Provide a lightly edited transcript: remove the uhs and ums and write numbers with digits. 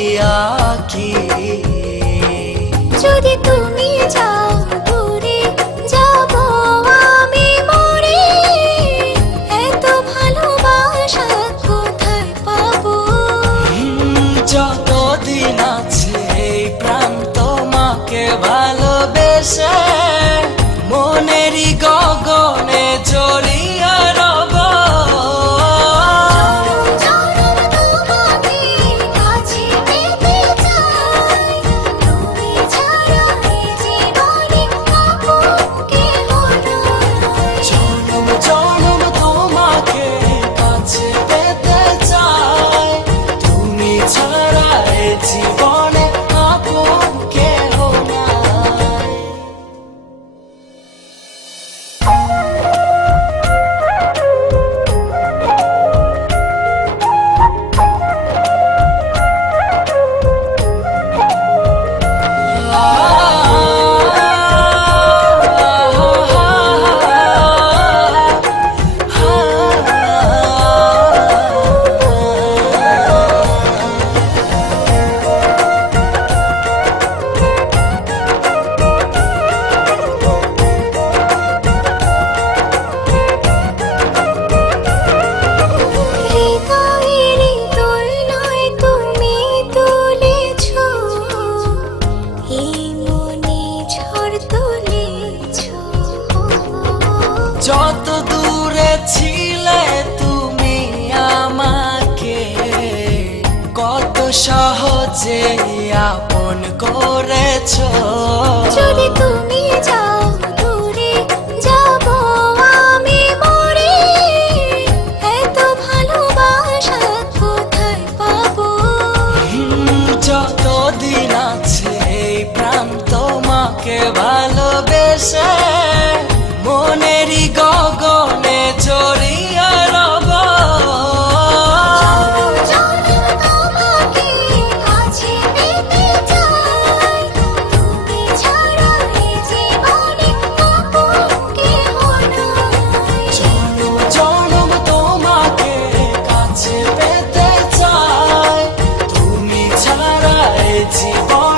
আঁকি। যদি তুমি যাও দূরে যাব আমি মরে, এত ভালোবাসা কোথায় পাবো? যতদিন আছে এই প্রাণ তোমাকে ভালোবেসে মনেরই গগনে জড়িয়ে রব। জনম জনম তোমাকে কাছে পেতে চাই, তুমি ছাড়া এই জীবনে আপন কেহ নাই। হৃদয়েরই দোলনায় তুমি তুলেছ, এই মনে ঝড় তুলেছ। যত দূরে ছিলে তুমি আমাকে কত সহজে আপন করেছো। যদি তুমি যাও দূরে যাব আমি মরে, এত ভালোবাসা কোথায় পাবো? যতদিন আছে এই প্রাণ তোমাকে ভালোবেসে মনেরই গগনে জড়িয়ে রব। তোমাকে কাছে পেতে চাই, তুমি ছাড়া এই জীবনে আপন কেহ নাই। জনম জনম তোমাকে কাছে পেতে চাই, তুমি ছাড়া এই জীবন